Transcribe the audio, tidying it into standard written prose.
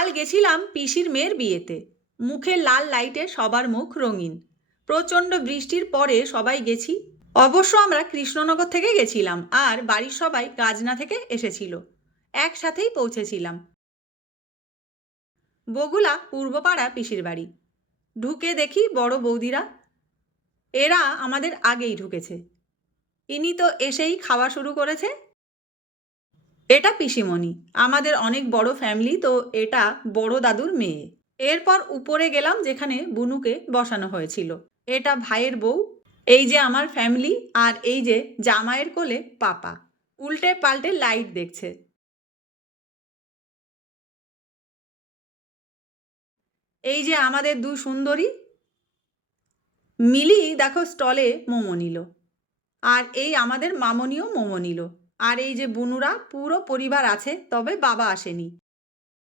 কাল গেছিলাম পিসির মেয়ের বিয়েতে। মুখে লাল লাইটে সবার মুখ রঙিন। প্রচণ্ড বৃষ্টির পরে সবাই গেছি। অবশ্য আমরা কৃষ্ণনগর থেকে গেছিলাম আর বাড়ির সবাই গাজনা থেকে এসেছিল। একসাথেই পৌঁছেছিলাম। বগুলা পূর্বপাড়া পিসির বাড়ি। ঢুকে দেখি বড় বৌদিরা। এরা আমাদের আগেই ঢুকেছে। ইনি তো এসেই খাওয়া শুরু করেছে। এটা পিসিমণি। আমাদের অনেক বড় ফ্যামিলি, তো এটা বড় দাদুর মেয়ে। এরপর উপরে গেলাম যেখানে বুনুকে বসানো হয়েছিল। এটা ভাইয়ের বউ। এই যে আমার ফ্যামিলি, আর এই যে জামাইয়ের কোলে পাপা। উল্টে পাল্টে লাইট দেখছে। এই যে আমাদের দু সুন্দরী। মিলি দেখো স্টলে মোমো নিল। আর এই আমাদের মামনিও মোমো নিল। আর এই যে বুনুরা পুরো পরিবার আছে, তবে বাবা আসেনি।